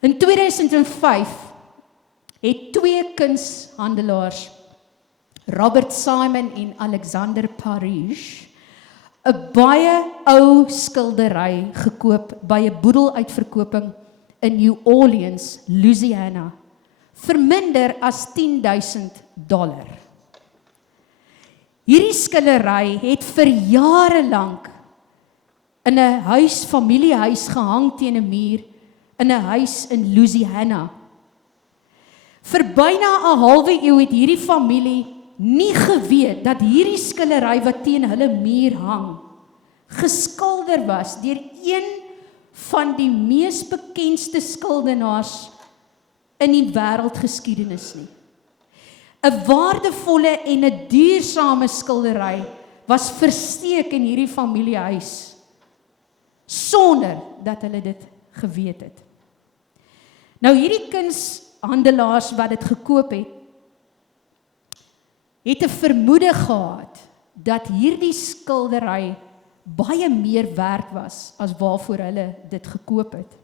In 2005 het twee kunshandelaars, Robert Simon en Alexander Parrish, 'n baie ou skildery gekoop by 'n boedeluitverkoping in New Orleans, Louisiana, vir minder as $10,000. Hierdie skildery het vir jare lank in 'n familiehuis gehang teen 'n muur in 'n huis in Louisiana. Vir byna 'n halwe eeu het hierdie familie nie geweet dat hierdie skildery wat teen hulle muur hang, geskilder was deur een van die mees bekendste skildenaars in die wêreldgeskiedenis nie. 'n Waardevolle en 'n duursame skildery was versteek in hierdie familiehuis, sonder dat hulle dit geweet het. Nou hierdie kunshandelaars wat dit gekoop het 'n vermoede gehad dat hierdie skildery baie meer werd was as waarvoor hulle dit gekoop het.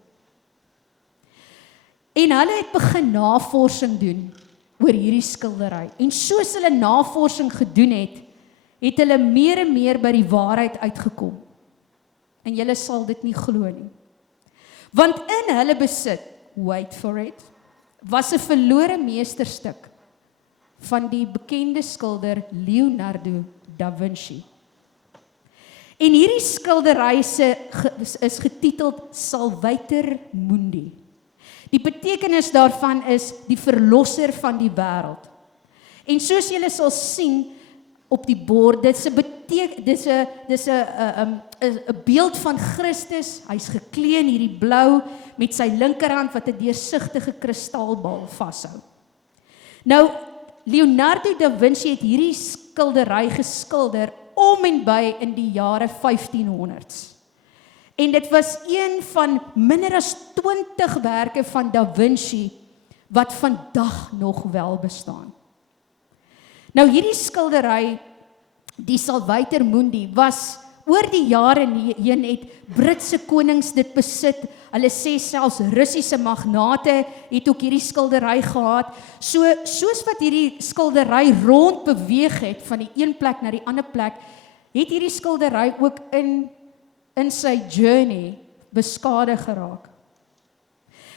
En hulle het begin navorsing doen oor hierdie skildery. En soos hulle navorsing gedoen het, het hulle meer en meer by die waarheid uitgekom. En julle sal dit nie glo nie. Want in hulle besit, wait for it, was 'n verlore meesterstuk van die bekende skilder Leonardo da Vinci. En hierdie skildery is getiteld Salvator Mundi. Die betekenis daarvan is die verlosser van die wêreld. En soos julle sal sien op die bord, dis 'n beeld van Christus. Hy's geklee in hierdie blou met sy linkerhand wat 'n deursigtige kristalbal vashou. Nou Leonardo da Vinci het hierdie skildery geskilder om en by in die jare 1500s. En dit was een van minder as 20 werke van da Vinci wat vandag nog wel bestaan. Nou hierdie skildery, die Salvator Mundi, was oor die jare heen het Britse konings dit besit. Hulle sê selfs Russiese magnate het ook hierdie skildery gehad. Soos wat hierdie skildery rond beweeg het van die een plek na die ander plek, het hierdie skildery ook in sy journey beskadig geraak.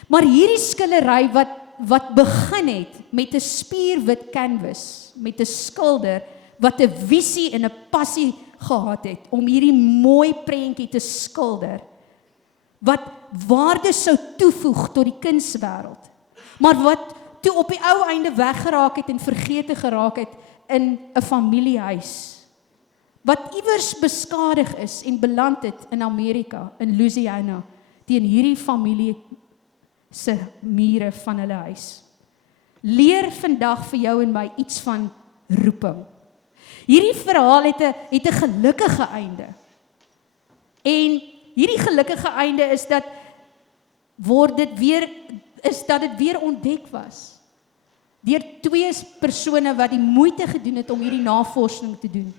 Maar hierdie skildery wat begin het met 'n spierwit canvas, met 'n skilder wat 'n visie en 'n passie gehad het om hierdie mooi prentjie te skilder, wat waarde sou toevoeg tot die kunswêreld, maar wat toe op die ou einde weggeraak het en vergete geraak het in 'n familiehuis, wat iewers beskadig is en beland het in Amerika, in Louisiana, teen hierdie familie se mure van hulle huis. Leer vandag vir jou en my iets van roeping. Hierdie verhaal het 'n gelukkige einde. En hierdie gelukkige einde is dat dit weer ontdek was deur twee persone wat die moeite gedoen het om hierdie navorsing te doen.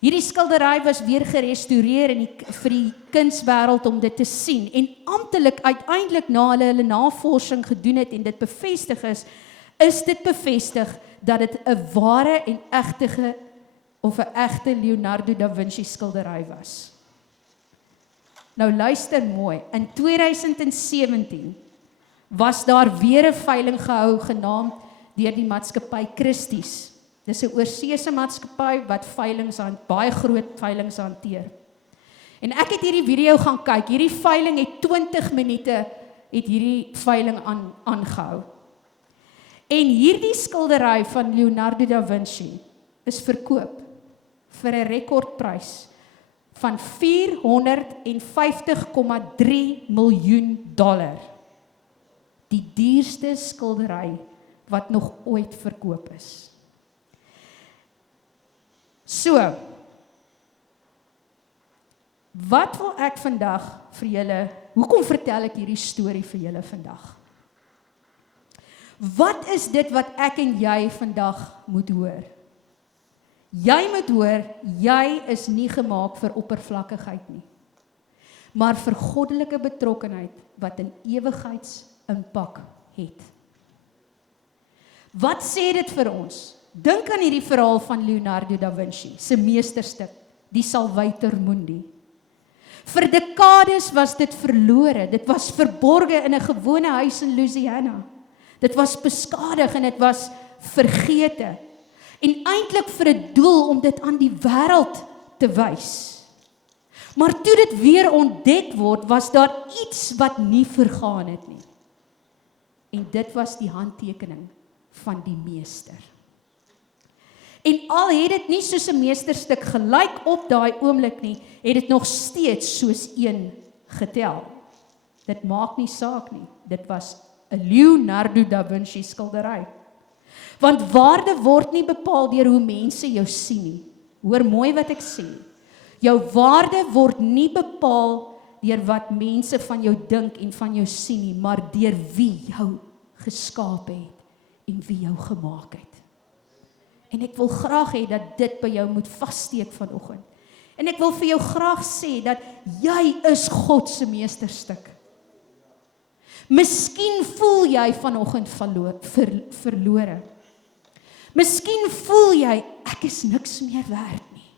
Hierdie skildery was weer gerestoreer vir die kunswêreld om dit te sien. En amptelik uiteindelik na hulle navorsing gedoen het en dit bevestig is dit bevestig dat dit 'n ware en egte Leonardo da Vinci skildery was. Nou luister mooi, in 2017 was daar weer 'n veiling gehou genaamd deur die maatskappy Christie's. Dis 'n oorseese maatskappy wat baie groot veilings hanteer. En ek het hierdie video gaan kyk. Hierdie veiling het 20 minute hierdie veiling aangehou. En hierdie skildery van Leonardo da Vinci is verkoop vir 'n rekordprys van $450,3 miljoen. Die duurste skildery wat nog ooit verkoop is. So, wat wil ek vandag vir julle, hoekom vertel ek hierdie storie vir julle vandag? Wat is dit wat ek en jy vandag moet hoor? Jy moet hoor, jy is nie gemaak vir oppervlakkigheid nie. maar vir goddelike betrokkenheid wat 'n ewigheidsimpak het. Wat sê dit vir ons? Dink aan hierdie verhaal van Leonardo da Vinci, se meesterstuk, die Salvator Mundi. Vir dekades was dit verlore, dit was verborge in 'n gewone huis in Louisiana. Dit was beskadig en dit was vergete. En eintlik vir 'n doel om dit aan die wêreld te wys. Maar toe dit weer ontdek word, was daar iets wat nie vergaan het nie. En dit was die handtekening van die meester. En al het dit nie soos 'n meesterstuk gelyk op daai oomblik nie, het dit nog steeds soos een getel. Dit maak nie saak nie. Dit was 'n Leonardo da Vinci skildery. Want waarde word nie bepaal deur hoe mense jou sien nie. Hoor mooi wat ek sê. Jou waarde word nie bepaal deur wat mense van jou dink en van jou sien nie, maar deur wie jou geskaap het en wie jou gemaak het. En ek wil graag hê dat dit by jou moet vassteek vanoggend. En ek wil vir jou graag sê dat jy is God se meesterstuk. Miskien voel jy vanoggend verlore. Miskien voel jy ek is niks meer werd nie.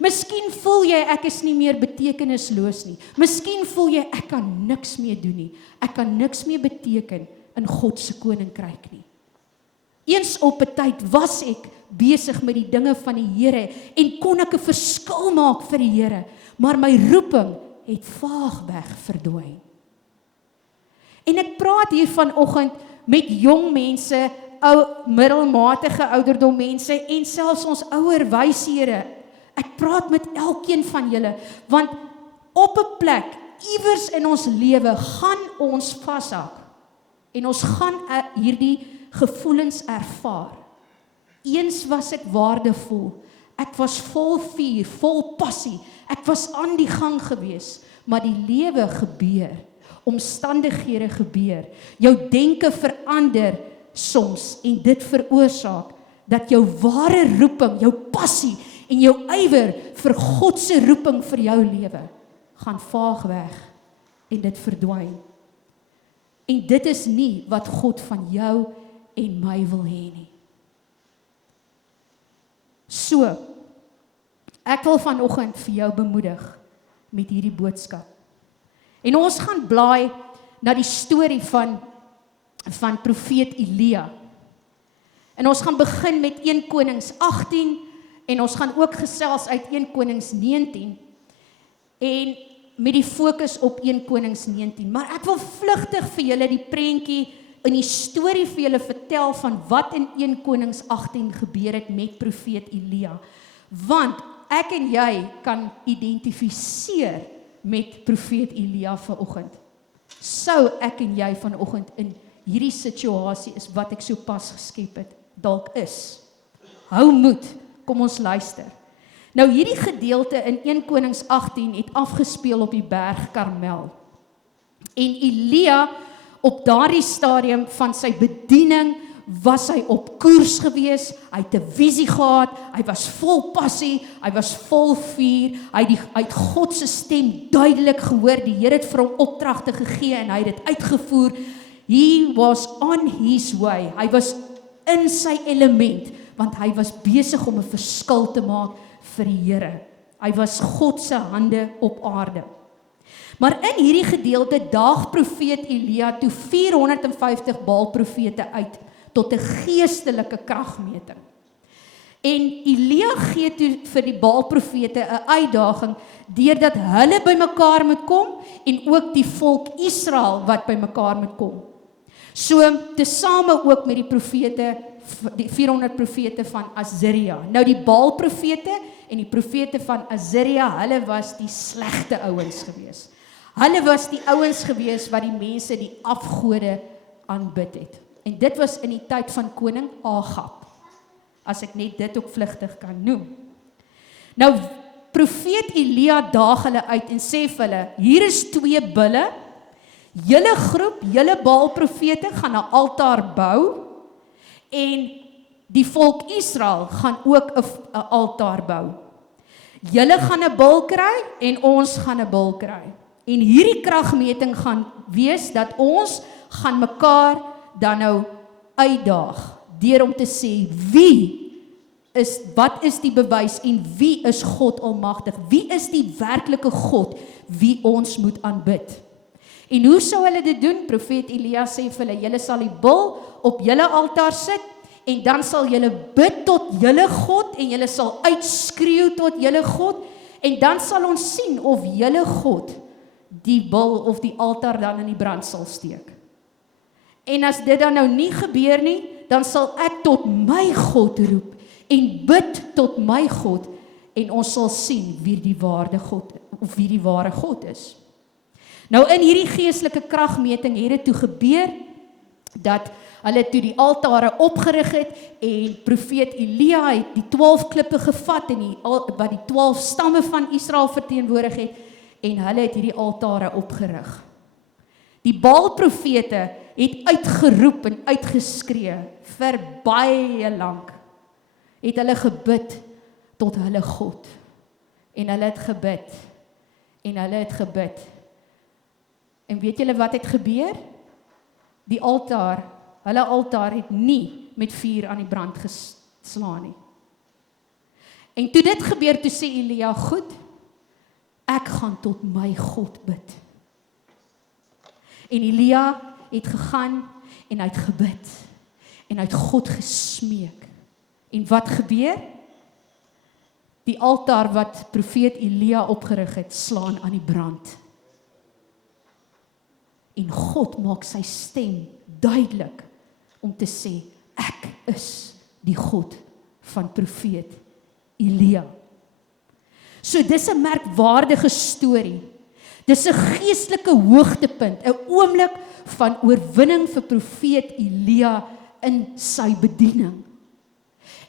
Miskien voel jy ek is nie meer betekenisloos nie. Miskien voel jy ek kan niks meer doen nie. Ek kan niks meer beteken in God se koninkryk nie. Eens op 'n tyd was ek besig met die dinge van die Here en kon ek 'n verskil maak vir die Here, maar my roeping het vaagweg verdwyn. En ek praat hier vanoggend met jong mense, middelmatige ouderdom mense en selfs ons ouer wysere. Ek praat met elkeen van julle, want op 'n plek, iewers in ons lewe, gaan ons vashak. En ons gaan hierdie gevoelens ervaar. Eens was ek waardevol, ek was vol vuur, vol passie, ek was aan die gang gewees, maar die lewe gebeur, omstandighede gebeur, jou denke verander soms, en dit veroorsaak, dat jou ware roeping, jou passie, en jou ywer vir God se roeping vir jou lewe, gaan vaag weg, en dit verdwyn. En dit is nie wat God van jou en my wil hê nie. So, ek wil vanoggend vir jou bemoedig met hierdie boodskap. En ons gaan blaai na die storie van profeet Elia. En ons gaan begin met 1 Konings 18 en ons gaan ook gesels uit 1 Konings 19 en met die fokus op 1 Konings 19. Maar ek wil vlugtig vir julle die prentjie in die storie vir julle vertel van wat in 1 Konings 18 gebeur het met profeet Elia. Want ek en jy kan identifiseer met profeet Elia vanoggend. Sou ek en jy vanoggend in hierdie situasie is wat ek sopas geskep het, dalk is. Hou moed, kom ons luister. Nou hierdie gedeelte in 1 Konings 18 het afgespeel op die berg Karmel. En Elia op daardie stadium van sy bediening was hy op koers gewees, hy het 'n visie gehad, hy was vol passie, hy was vol vuur, hy het God se stem duidelik gehoor, die Here het vir hom opdragte gegee en hy het dit uitgevoer. He was on his way, hy was in sy element, want hy was besig om 'n verskil te maak vir die Here. Hy was God se hande op aarde. Maar in hierdie gedeelte daag profeet Elia toe 450 Baal-profete uit tot 'n geestelike kragmeting. En Elia gee toe vir die Baal-profete 'n uitdaging deurdat hulle bymekaar moet kom en ook die volk Israel wat bymekaar moet kom. So tesame ook met die profete, die 400 profete van Azaria. Nou die Baal-profete en die profete van Azaria, hulle was die slegte ouens gewees. Hulle was die ouens gewees wat die mense die afgode aanbid het. En dit was in die tyd van koning Agab, as ek net dit ook vlugtig kan noem. Nou, profeet Elia daag hulle uit en sê vir hulle, hier is 2 bulle, julle groep, julle Baal-profete gaan 'n altaar bou, en die volk Israel gaan ook 'n altaar bou. Julle gaan 'n bul kry, en ons gaan 'n bul kry. En hierdie kragmeting gaan wees dat ons gaan mekaar dan nou uitdaag deur om te sê wat is die bewys en wie is God almagtig? Wie is die werklike God wie ons moet aanbid? En hoe sou hulle dit doen? Profeet Elia sê vir hulle, julle sal die bul op julle altaar sit en dan sal julle bid tot julle God en julle sal uitskreeu tot julle God en dan sal ons sien of julle God die bul of die altaar dan in die brand sal steek. En as dit dan nou nie gebeur nie, dan sal ek tot my God roep en bid tot my God en ons sal sien wie die ware God is. Nou in hierdie geestelike kragmeting het dit toe gebeur dat hulle toe die altare opgerig het en profeet Elia het die 12 klippe gevat en wat die 12 stamme van Israel verteenwoordig het en hulle het hierdie altare opgerig. Die Baal-profete het uitgeroep en uitgeskree vir baie lank. Het hulle gebid tot hulle God. En hulle het gebid. En hulle het gebid. En weet julle wat het gebeur? Die altaar, hulle altaar het nie met vuur aan die brand geslaan nie. En toe dit gebeur, toe sê Elia, goed, ek gaan tot my God bid. En Elia het gegaan en hy het gebid. En hy het God gesmeek. En wat gebeur? Die altaar wat profeet Elia opgerig het, slaan aan die brand. En God maak sy stem duidelik om te sê, ek is die God van profeet Elia. So dis 'n merkwaardige storie. Dis 'n geestelike hoogtepunt, 'n oomblik van oorwinning vir profeet Elia in sy bediening.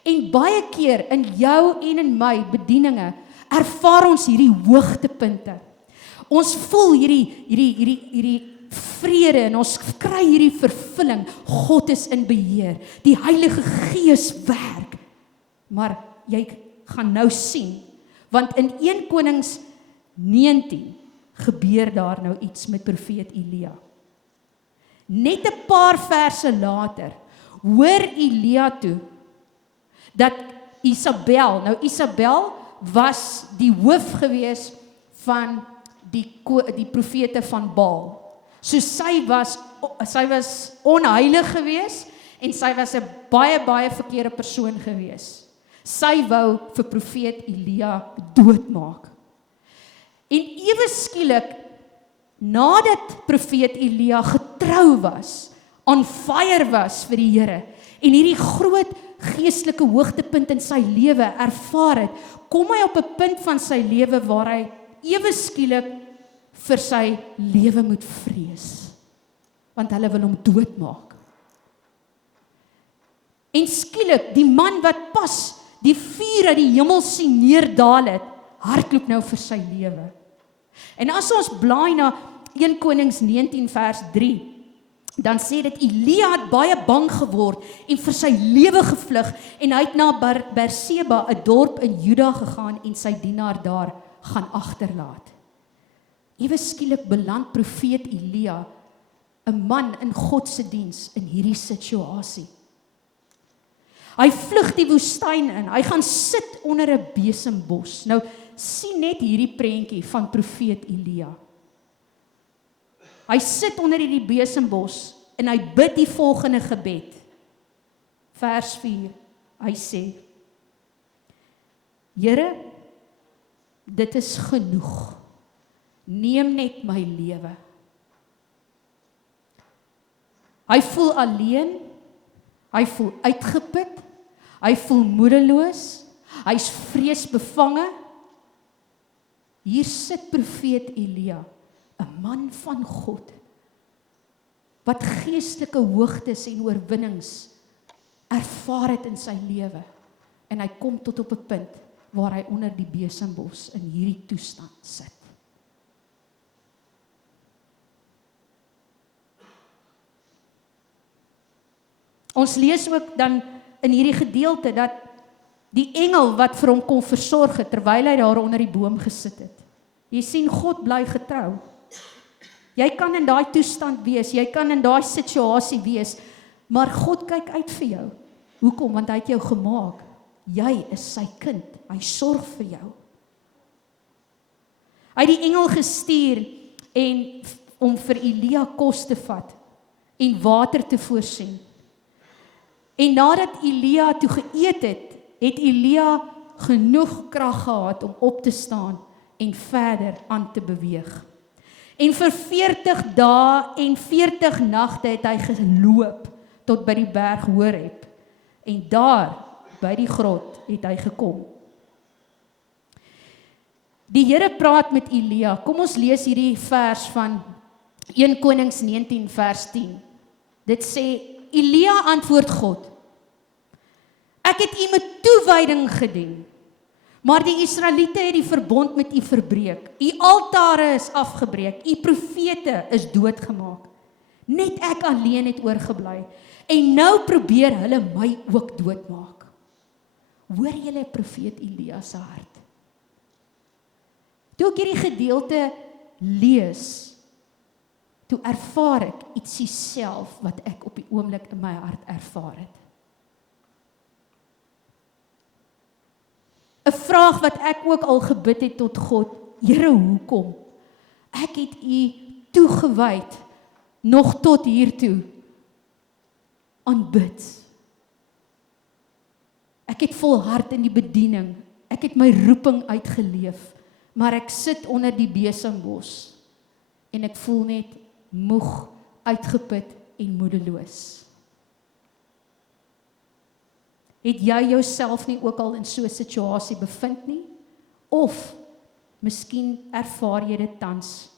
En baie keer in jou en in my bedieninge ervaar ons hierdie hoogtepunte. Ons voel hierdie vrede en ons kry hierdie vervulling. God is in beheer. Die Heilige Gees werk. Maar jy gaan nou sien, want in 1 Konings 19 gebeur daar nou iets met profeet Elia. Net 'n paar verse later hoor Elia toe dat Isabel was die hoof gewees van die profete van Baal. So sy was onheilig gewees en sy was 'n baie verkeerde persoon gewees. Sy wou vir profeet Elia doodmaak. En ewe skielik, nadat profeet Elia getrou was, on fire was vir die Here, en hierdie groot geestelike hoogtepunt in sy lewe ervaar het, kom hy op 'n punt van sy lewe waar hy ewe skielik vir sy lewe moet vrees, want hulle wil hom doodmaak. En skielik, die man wat pas die vuur uit die hemel sien neerdaal het, hardloop nou vir sy lewe. En as ons blaai na 1 Konings 19 vers 3, dan sê dit, Elia het baie bang geword en vir sy lewe gevlug en hy het na Berseba, 'n dorp in Juda gegaan en sy dienaar daar gaan agterlaat. Ewe skielik beland profeet Elia, 'n man in God se diens, in hierdie situasie. Hy vlug die woestyn in, hy gaan sit onder 'n besembos. Nou, sien net hierdie prentjie van profeet Elia. Hy sit onder hierdie besembos en hy bid die volgende gebed. Vers 4, hy sê, Here, dit is genoeg. Neem net my lewe. Hy voel alleen, hy voel uitgeput, hy voel moedeloos, hy's vreesbevange. Hier sit profeet Elia, 'n man van God, wat geestelike hoogtes en oorwinnings ervaar het in sy lewe. En hy kom tot op 'n punt waar hy onder die besembos in hierdie toestand sit. Ons lees ook dan in hierdie gedeelte dat die engel wat vir hom kon versorg het, terwyl hy daar onder die boom gesit het. Jy sien, God bly getrou. Jy kan in daai toestand wees, jy kan in daai situasie wees, maar God kyk uit vir jou. Hoekom? Want hy het jou gemaak. Jy is sy kind. Hy sorg vir jou. Hy het die engel gestuur om vir Elia kos te vat en water te voorsien. En nadat Elia toe geëet het, het Elia genoeg krag gehad om op te staan en verder aan te beweeg. En vir 40 dae en 40 nagte het hy geloop tot by die berg Horeb. En daar, by die grot, het hy gekom. Die Here praat met Elia. Kom ons lees hierdie vers van 1 Konings 19 vers 10. Dit sê, Elia antwoord God, ek het u met toewyding gedien, maar die Israeliete het die verbond met u verbreek. U altare is afgebreek, u profete is doodgemaak. Net ek alleen het oorgebly. En nou probeer hulle my ook doodmaak. Hoor julle profeet Elia se hart? Toe ek hierdie gedeelte lees, toe ervaar ek ietsie self wat ek op die oomblik in my hart ervaar het. 'n vraag wat ek ook al gebid het tot God, Here, hoekom? Ek het u toegewyd, nog tot hiertoe, aanbid. Ek het volhard in die bediening, ek het my roeping uitgeleef, maar ek sit onder die besembos, en ek voel net moeg, uitgeput en moedeloos. Het jy jouself nie ook al in so 'n situasie bevind nie? Of miskien ervaar jy dit tans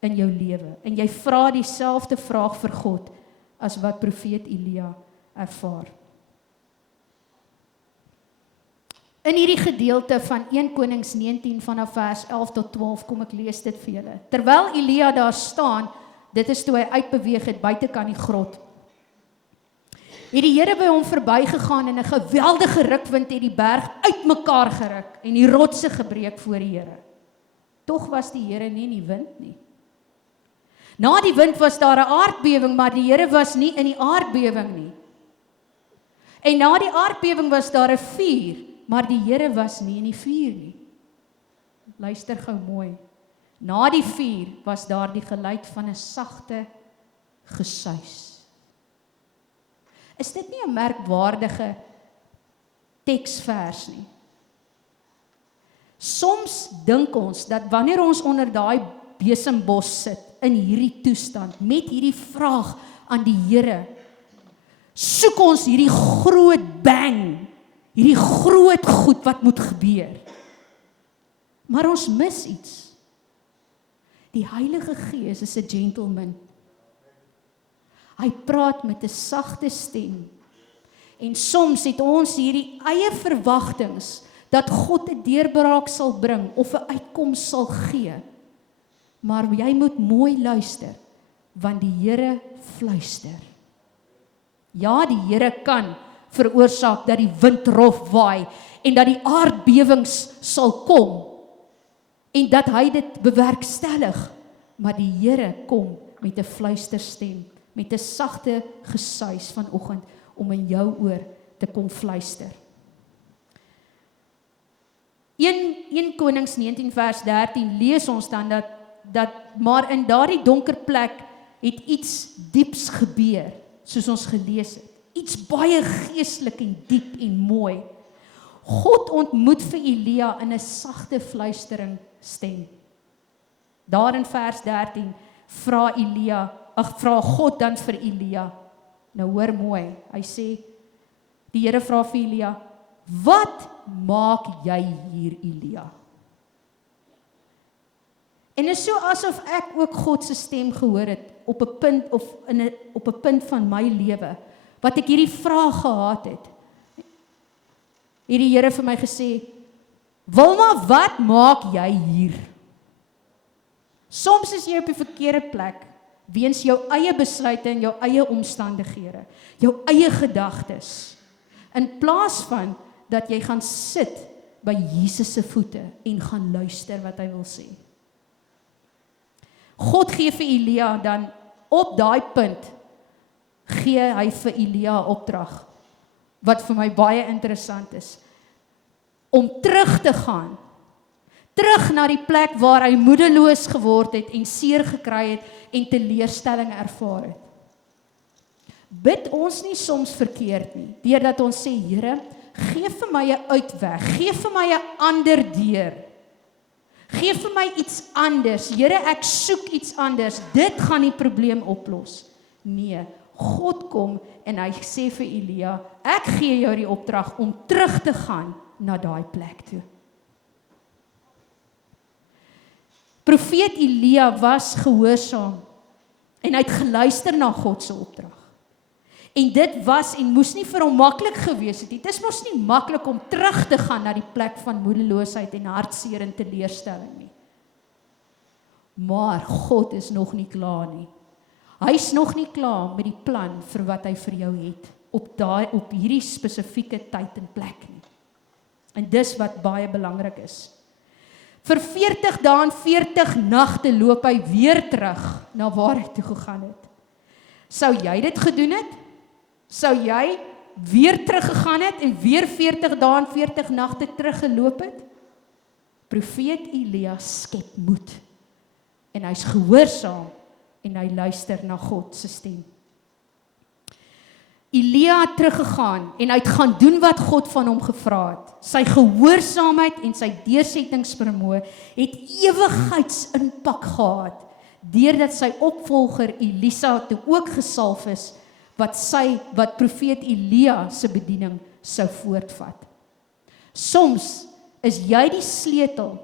in jou lewe en jy vra dieselfde vraag vir God as wat profeet Elia ervaar. In hierdie gedeelte van 1 Konings 19 vanaf vers 11 tot 12 kom ek lees dit vir julle. Terwyl Elia daar staan, dit is toe hy uitbeweeg het buitekant die grot, het die Here by hom verbygegaan en 'n geweldige rukwind het die berg uitmekaar geruk en die rotse gebreek voor die Here. Tog was die Here nie in die wind nie. Na die wind was daar 'n aardbewing, maar die Here was nie in die aardbewing nie. En na die aardbewing was daar 'n vuur, maar die Here was nie in die vuur nie. Luister gou mooi. Na die vuur was daar die geluid van 'n sagte gesuis. Is dit nie 'n merkwaardige teksvers nie? Soms dink ons dat wanneer ons onder daai besembos sit, in hierdie toestand, met hierdie vraag aan die Here, soek ons hierdie groot bang, hierdie groot goed wat moet gebeur. Maar ons mis iets. Die Heilige Gees is 'n gentleman. Hy praat met 'n sagte stem. En soms het ons hierdie eie verwagtings dat God 'n deurbraak sal bring of 'n uitkoms sal gee. Maar jy moet mooi luister, want die Here fluister. Ja, die Here kan veroorsaak dat die wind rof waai en dat die aardbewings sal kom en dat hy dit bewerkstellig, maar die Here kom met 'n fluisterstem, met 'n sagte gesuis vanoggend om in jou oor te kom fluister. 1 Konings 19 vers 13 lees ons dan dat maar in daardie donker plek het iets dieps gebeur, soos ons gelees het. Iets baie geestelik en diep en mooi. God ontmoet vir Elia in 'n sagte fluistering stem. Daar in vers 13 vra God dan vir Elia. Nou hoor mooi, hy sê, die Here vra vir Elia, wat maak jy hier, Elia? En is so asof ek ook God se stem gehoor het op 'n punt op 'n punt van my lewe wat ek hierdie vraag gehad het. Het die Here vir my gesê, Wilma, wat maak jy hier? Soms is jy op die verkeerde plek weens jou eie besluite en jou eie omstandighede, jou eie gedagtes. In plaas van dat jy gaan sit by Jesus se voete en gaan luister wat hy wil sê. God gee vir Elia dan op daai punt, gee hy vir Elia opdrag, wat vir my baie interessant is, om terug te gaan, terug na die plek waar hy moedeloos geword het en seer gekry het en teleurstelling ervaar het. Bid ons nie soms verkeerd nie, deurdat ons sê, Here, gee vir my 'n uitweg, gee vir my 'n ander deur, gee vir my iets anders, Here, ek soek iets anders, dit gaan die probleem oplos. Nee, God kom en hy sê vir Elia, ek gee jou die opdrag om terug te gaan na daai plek toe. Profeet Elia was gehoorsaam en hy het geluister na God se opdrag. En dit was en moes nie vir hom maklik gewees het nie. Dit is mos nie maklik om terug te gaan na die plek van moedeloosheid en hartseer en teleurstelling nie. Maar God is nog nie klaar nie. Hy is nog nie klaar met die plan vir wat hy vir jou het op hierdie spesifieke tyd en plek nie. En dis wat baie belangrik is. Vir 40 dae en 40 nagte loop hy weer terug na waar hy toe gegaan het. Sou jy dit gedoen het? Sou jy weer teruggegaan het en weer 40 dae en 40 nagte teruggeloop het? Profeet Elia skep moed. En hy's gehoorsaam en hy luister na God se stem. Elia het teruggegaan en hy het gaan doen wat God van hom gevra het. Sy gehoorsaamheid en sy deursettingsvermoë het ewigheidsimpak gehad, deurdat sy opvolger Elisa toe ook gesalf is, wat profeet Elia se bediening sou voortvat. Soms is jy die sleutel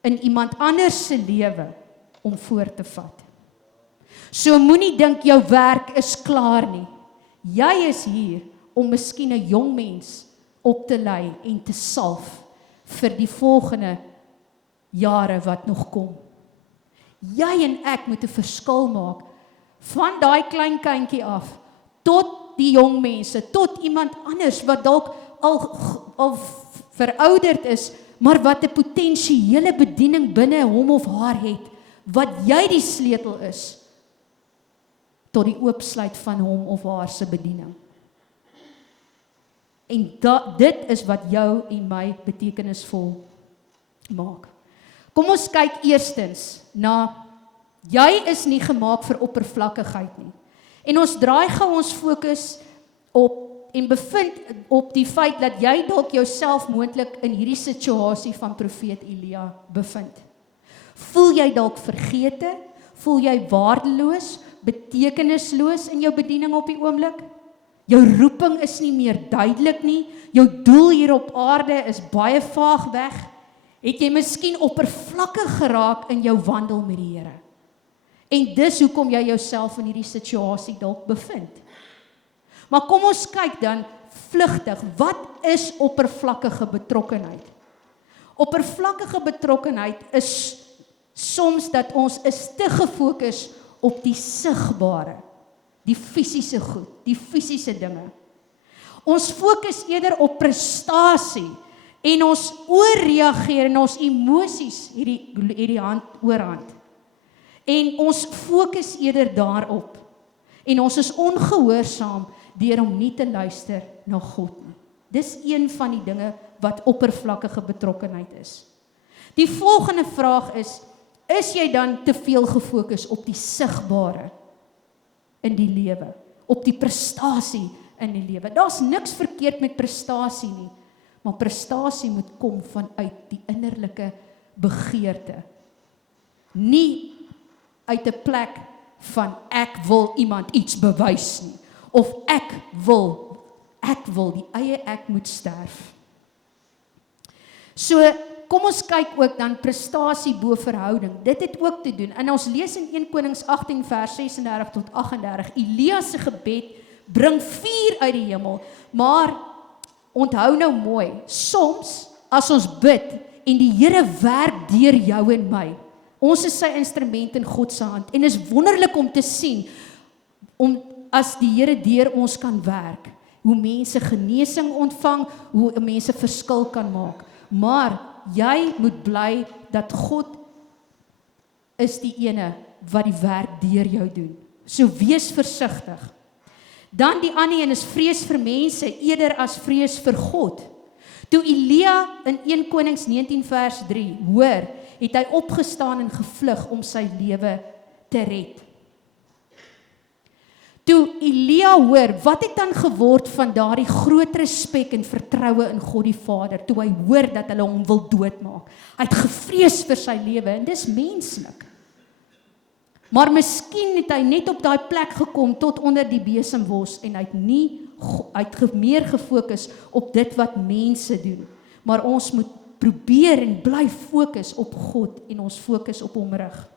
in iemand anders se lewe om voort te vat. So moenie dink jou werk is klaar nie. Jy is hier om miskien 'n jong mens op te lei en te salf vir die volgende jare wat nog kom. Jy en ek moet 'n verskil maak van daai klein kindjie af tot die jong mense, tot iemand anders wat dalk al verouderd is, maar wat 'n potensiële bediening binne hom of haar het, wat jy die sleutel is tot die oopsluit van hom of haar se bediening. En dit is wat jou en my betekenisvol maak. Kom ons kyk eerstens na, jy is nie gemaak vir oppervlakkigheid nie. En ons draai gou ons fokus op en bevind op die feit dat jy dalk jouself moontlik in hierdie situasie van profeet Elia bevind. Voel jy dalk vergete? Voel jy waardeloos, betekenisloos in jou bediening op die oomblik? Jou roeping is nie meer duidelik nie, jou doel hier op aarde is baie vaag weg. Het jy miskien oppervlakkig geraak in jou wandel met die Here? En dis hoekom jy jouself in hierdie situasie dalk bevind. Maar kom ons kyk dan vlugtig, wat is oppervlakkige betrokkenheid? Oppervlakkige betrokkenheid is soms dat ons is te gefokus op die sigbare, die fisiese goed, die fisiese dinge. Ons fokus eerder op prestasie en ons oorreageer en ons emosies hierdie hand oorhand. En ons fokus eerder daarop. En ons is ongehoorsaam deur om nie te luister na God nie. Dis een van die dinge wat oppervlakkige betrokkenheid is. Die volgende vraag is jy dan te veel gefokus op die sigbare in die lewe, op die prestasie in die lewe? Daar's niks verkeerd met prestasie nie, maar prestasie moet kom vanuit die innerlike begeerte. Nie uit 'n plek van ek wil iemand iets bewys nie, of ek wil, die eie ek moet sterf. So, kom ons kyk ook dan prestasie bo verhouding. Dit het ook te doen. En ons lees in 1 Konings 18 vers 36 tot 38. Elia se gebed bring vuur uit die hemel. Maar onthou nou mooi, soms as ons bid en die Here werk deur jou en my. Ons is sy instrument in God se hand en is wonderlik om te sien as die Here deur ons kan werk, hoe mense genesing ontvang, hoe mense verskil kan maak. Maar jy moet bly dat God is die ene wat die werk deur jou doen. So wees versigtig. Dan die ander een is vrees vir mense eerder as vrees vir God. Toe Elia in 1 Konings 19 vers 3 hoor, het hy opgestaan en gevlug om sy lewe te red. Toe Elia hoor, wat het dan geword van daardie groot respek en vertroue in God die Vader, toe hy hoor dat hulle hom wil doodmaak. Hy het gevrees vir sy lewe, en dis menslik. Maar miskien het hy net op daai plek gekom tot onder die besembos, en hy het meer gefokus op dit wat mense doen. Maar ons moet probeer en bly fokus op God, en ons fokus op hom rig.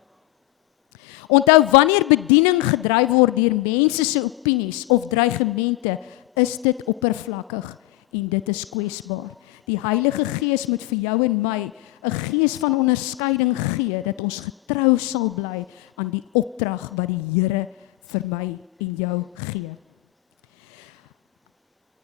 Onthou, wanneer bediening gedryf word deur mense se opinies of dreigemente, is dit oppervlakkig en dit is kwesbaar. Die Heilige Gees moet vir jou en my 'n gees van onderskeiding gee, dat ons getrou sal bly aan die opdrag wat die Here vir my en jou gee.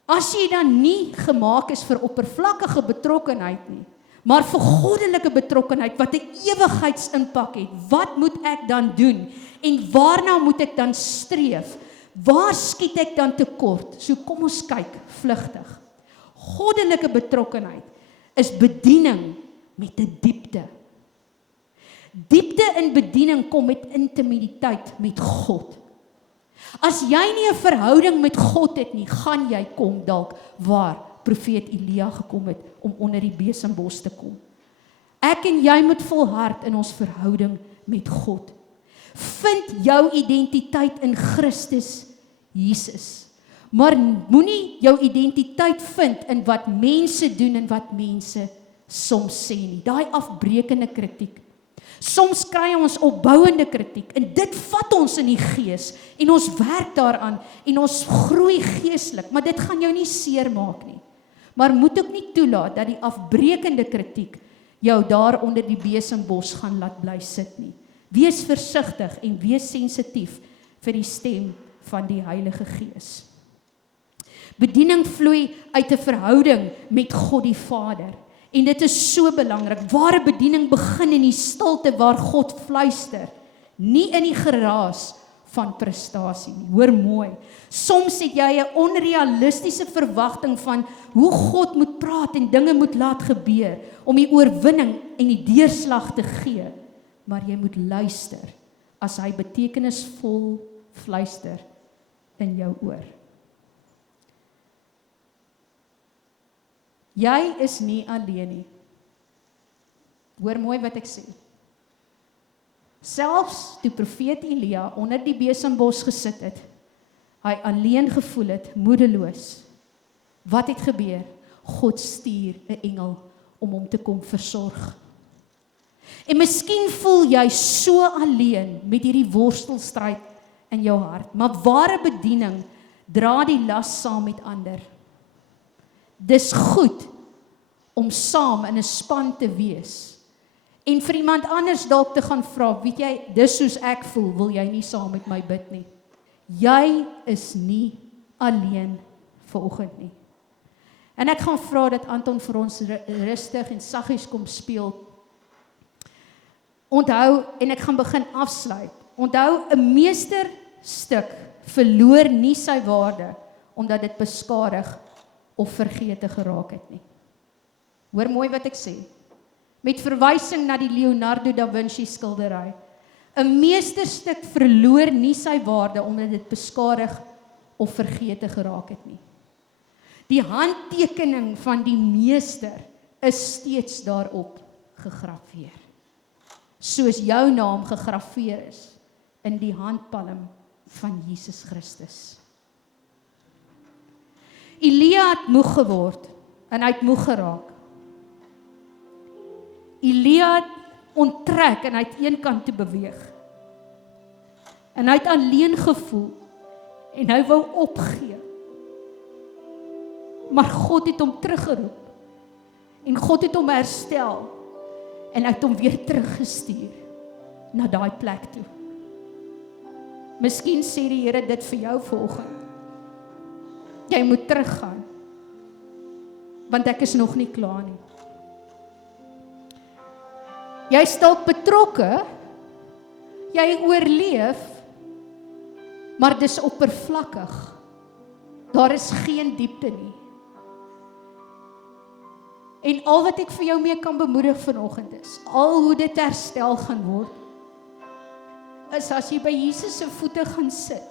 As jy dan nie gemaak is vir oppervlakkige betrokkenheid nie, maar vir goddelike betrokkenheid wat 'n ewigheidsimpak het, wat moet ek dan doen? En waarna moet ek dan streef? Waar skiet ek dan tekort? So kom ons kyk vlugtig. Goddelike betrokkenheid is bediening met 'n diepte. Diepte in bediening kom met intimiteit met God. As jy nie 'n verhouding met God het nie, gaan jy kom dalk waar profeet Elia gekom het om onder die besembos te kom. Ek en jy moet volhard in ons verhouding met God. Vind jou identiteit in Christus Jesus. Maar moenie jou identiteit vind in wat mense doen en wat mense soms sê nie. Daai afbreekende kritiek. Soms kry ons opbouende kritiek en dit vat ons in die gees en ons werk daaraan en ons groei geestelik, maar dit gaan jou nie seermaak nie. Maar moet ook nie toelaat dat die afbreekende kritiek jou daar onder die besembos gaan laat bly sit nie. Wees versigtig en wees sensitief vir die stem van die Heilige Gees. Bediening vloei uit 'n verhouding met God die Vader. En dit is so belangrik. Ware bediening begin in die stilte waar God fluister, nie in die geraas van prestasie nie. Hoor mooi. Soms het jy 'n onrealistiese verwagting van hoe God moet praat en dinge moet laat gebeur om die oorwinning en die deurslag te gee. Maar jy moet luister as hy betekenisvol fluister in jou oor. Jy is nie alleen nie. Hoor mooi wat ek sê. Selfs toe profeet Elia onder die besembos gesit het, hy alleen gevoel het, moedeloos. Wat het gebeur? God stuur 'n engel om hom te kom versorg. En miskien voel jy so alleen met hierdie worstelstryd in jou hart, maar ware bediening dra die las saam met ander. Dis goed om saam in 'n span te wees en vir iemand anders dalk te gaan vra, weet jy, dis soos ek voel, wil jy nie saam met my bid nie? Jy is nie alleen vanoggend nie. En ek gaan vra dat Anton vir ons rustig en saggies kom speel. Onthou, en ek gaan begin afsluit, onthou, 'n meesterstuk verloor nie sy waarde omdat dit beskadig of vergete geraak het nie. Hoor mooi wat ek sê. Met verwysing na die Leonardo da Vinci skildery. 'n Meesterstuk verloor nie sy waarde omdat dit beskadig of vergete geraak het nie. Die handtekening van die meester is steeds daarop gegraveer. Soos jou naam gegraveer is in die handpalm van Jesus Christus. Elia het moeg geword en hy het moeg geraak. Elia het onttrek en hy het een kant toe beweeg. En hy het alleen gevoel en hy wou opgee. Maar God het hom teruggeroep en God het hom herstel en hy het hom weer teruggestuur na daai plek toe. Miskien sê die Here dit vir jou vanoggend. Jy moet teruggaan, want ek is nog nie klaar nie. Jy is dalk betrokke, Jy oorleef, maar dis oppervlakkig. Daar is geen diepte nie. En al wat ek vir jou mee kan bemoedig vanoggend is, al hoe dit herstel gaan word, is as jy by Jesus se voete gaan sit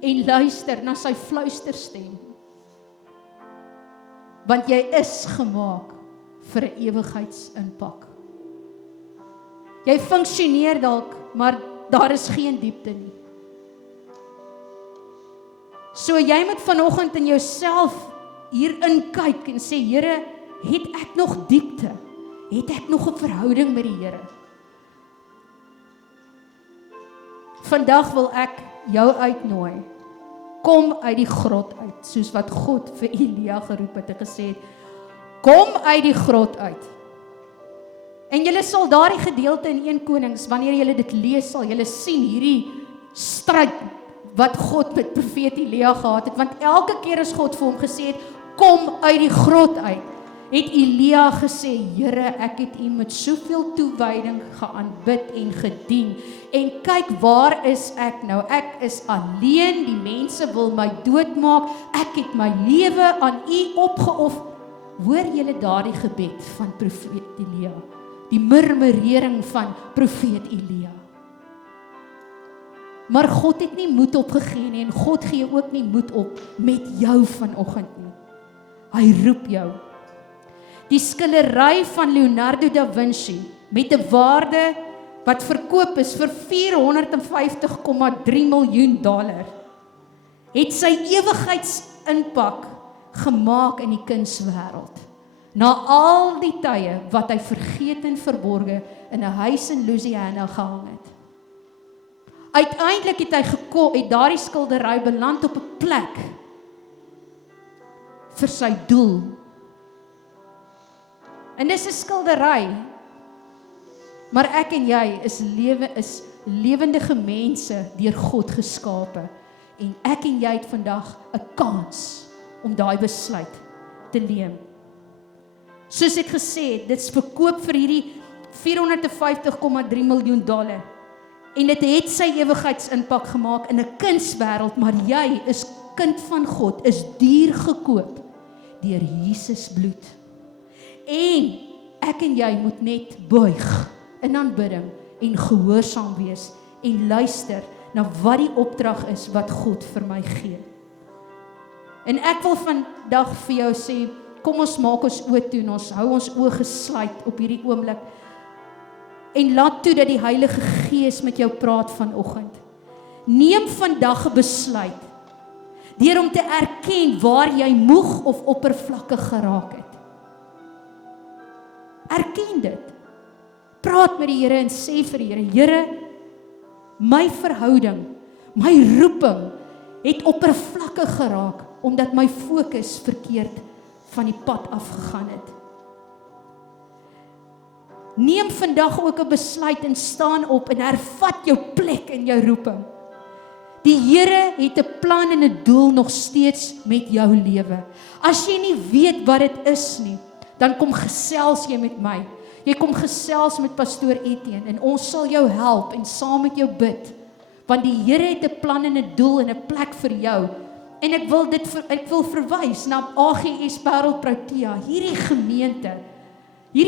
en luister na sy fluisterstem. Want jy is gemaak vir 'n ewigheidsimpak. Jy funksioneer dalk, maar daar is geen diepte nie. So jy moet vanoggend in jouself hierin kyk en sê, Here, het ek nog diepte? Het ek nog 'n verhouding met die Here? Vandag wil ek jou uitnooi. Kom uit die grot uit, soos wat God vir Elia geroep het en gesê het, kom uit die grot uit. En julle sal daardie gedeelte in 1 Konings, wanneer julle dit lees, sal julle sien hierdie stryd wat God met profeet Elia gehad het, want elke keer as God vir hom gesê het, kom uit die grot uit, het Elia gesê, Here, ek het U met soveel toewyding geaanbid en gedien, en kyk, waar is ek nou? Ek is alleen, die mense wil my doodmaak, ek het my lewe aan U opgeoffer. Hoor julle daardie gebed van profeet Elia, die murmurering van profeet Elia. Maar God het nie moed opgegee nie, en God gee ook nie moed op met jou vanoggend nie. Hy roep jou. Die skildery van Leonardo da Vinci, met 'n waarde wat verkoop is vir $450,3 miljoen, het sy ewigheidsimpak gemaak in die kunswêreld. Na al die tye wat hy vergeet en verborge in 'n huis in Louisiana gehang het. Uiteindelik het hy daardie skildery beland op 'n plek vir sy doel. En dis 'n skildery, maar ek en jy is lewendige mense deur God geskape, en ek en jy het vandag 'n kans om daai besluit te neem. Soos ek gesê het, dit is verkoop vir hierdie $450,3 miljoen, en dit het sy ewigheidsimpak gemaak in 'n kunswêreld, maar jy is kind van God, is duur gekoop deur Jesus bloed. En ek en jy moet net buig in aanbidding en gehoorsaam wees en luister na wat die opdrag is wat God vir my gee. En ek wil vandag vir jou sê, kom ons maak ons oë toe en ons hou ons oë gesluit op hierdie oomblik en laat toe dat die Heilige Gees met jou praat vanoggend. Neem vandag 'n besluit deur om te erken waar jy moeg of oppervlakkig geraak het. Erken dit. Praat met die Here en sê vir die Here, Here, my verhouding, my roeping het oppervlakkig geraak omdat my fokus verkeerd van die pad afgegaan het. Neem vandag ook 'n besluit en staan op en hervat jou plek in jou roeping. Die Here het 'n plan en 'n doel nog steeds met jou lewe. As jy nie weet wat dit is nie, dan kom gesels jy met my. Jy kom gesels met pastoor Etienne en ons sal jou help en saam met jou bid. Want die Here het 'n plan en 'n doel en 'n plek vir jou. En ek wil verwys na AGS Parel Protea, hierdie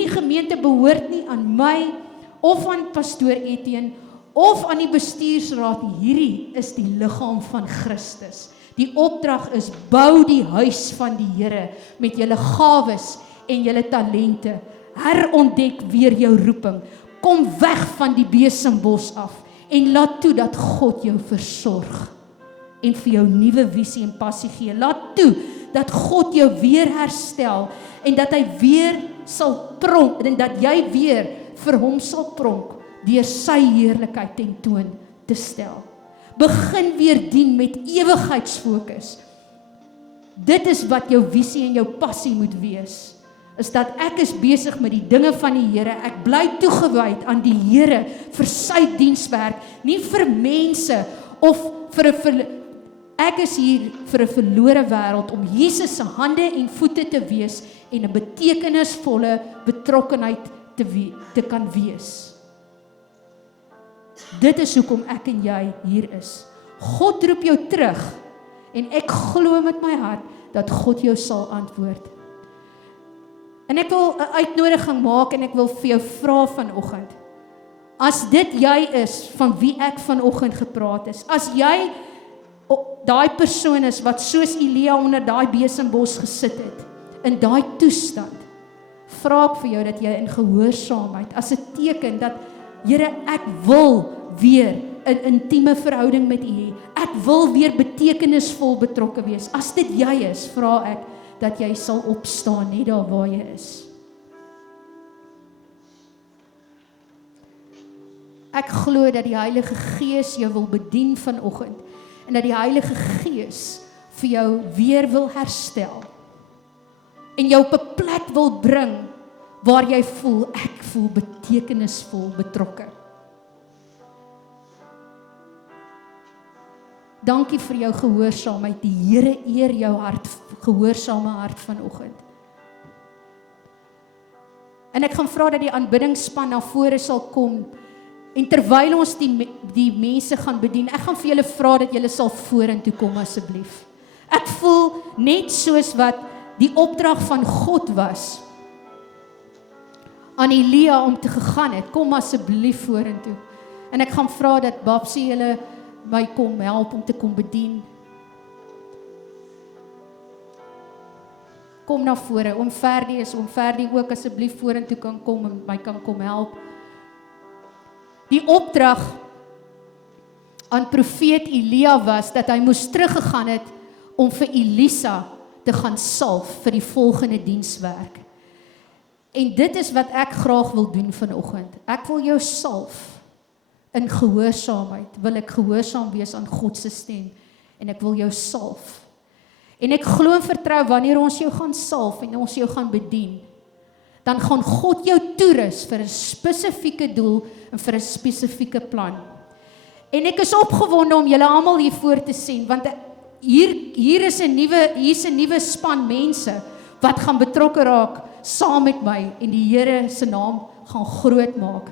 gemeente behoort nie aan my of aan pastoor Etienne of aan die bestuursraad. Hierdie is die liggaam van Christus. Die opdrag is, bou die huis van die Here met julle gawes en julle talente. Herontdek weer jou roeping. Kom weg van die besembos af en laat toe dat God jou versorg en vir jou nuwe visie en passie gee. Laat toe dat God jou weer herstel en dat hy weer sal pronk en dat jy weer vir hom sal pronk deur sy heerlikheid tentoon te stel. Begin weer dien met ewigheidsfokus. Dit is wat jou visie en jou passie moet wees. Is dat ek is besig met die dinge van die Here. Ek bly toegewyd aan die Here vir sy dienswerk, nie vir mense of ek is hier vir 'n verlore wêreld om Jesus se hande en voete te wees en 'n betekenisvolle betrokkenheid te kan wees. Dit is hoekom ek en jy hier is. God roep jou terug en ek glo met my hart dat God jou sal antwoord. En ek wil 'n uitnodiging maak en ek wil vir jou vra vanoggend. As dit jy is van wie ek vanoggend gepraat is, as jy daai persoon is wat soos Elia onder daai besembos gesit het, in daai toestand, vra ek vir jou dat jy in gehoorsaamheid, as 'n teken dat, Here, ek wil weer 'n intieme verhouding met U hê. Ek wil weer betekenisvol betrokke wees. As dit jy is, vra ek dat jy sal opstaan net daar waar jy is. Ek glo dat die Heilige Gees jou wil bedien vanoggend en dat die Heilige Gees vir jou weer wil herstel en jou op 'n plek wil bring waar jy voel, ek voel betekenisvol betrokke. Dankie vir jou gehoorsaamheid. Die Here eer jou hart, gehoorsame hart vanoggend. En ek gaan vra dat die aanbiddingsspan na vore sal kom. En terwyl ons die mense gaan bedien, ek gaan vir julle vra dat julle sal vorentoe kom asseblief. Ek voel net soos wat die opdrag van God was aan Elia om te gegaan het, kom asseblief vorentoe. En ek gaan vra dat Babsie julle my kom help om te kom bedien. Kom na vore, oom Ferdi ook asseblief vorentoe kan kom en my kan kom help. Die opdrag aan profeet Elia was dat hy moes teruggegaan het om vir Elisa te gaan salf vir die volgende dienswerk. En dit is wat ek graag wil doen vanoggend. Ek wil jou salf in gehoorsaamheid. Wil ek gehoorsaam wees aan God se stem en ek wil jou salf. En ek glo en vertrou wanneer ons jou gaan salf en ons jou gaan bedien, dan gaan God jou toerus vir 'n spesifieke doel en vir 'n spesifieke plan. En ek is opgewonde om julle almal hier voor te sien, want hier's 'n nuwe span mense wat gaan betrokke raak saam met my en die Here se naam gaan groot maak.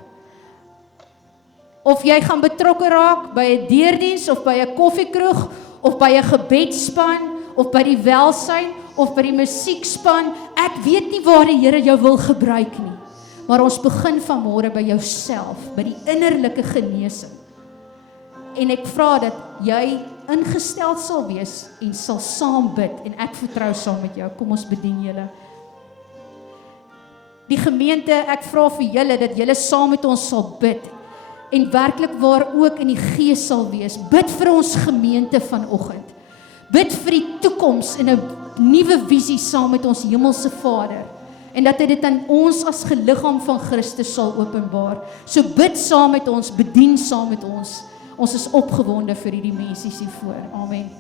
Of jy gaan betrokke raak by 'n deurdiens of by 'n koffiekroeg of by 'n gebedsspan of by die welsyn of by die musiekspan, ek weet nie waar die Here jou wil gebruik nie. Maar ons begin vanmôre by jouself, by die innerlike genesing. En ek vra dat jy ingestel sal wees en sal saam bid en ek vertrou saam met jou. Kom ons bedien julle. Die gemeente, ek vra vir julle dat julle saam met ons sal bid en werklik waar ook in die gees sal wees. Bid vir ons gemeente vanoggend. Bid vir die toekoms en 'n nuwe visie saam met ons hemelse Vader. En dat hy dit aan ons as liggaam van Christus sal openbaar. So bid saam met ons, bedien saam met ons. Ons is opgewonde vir hierdie mensies hiervoor. Amen.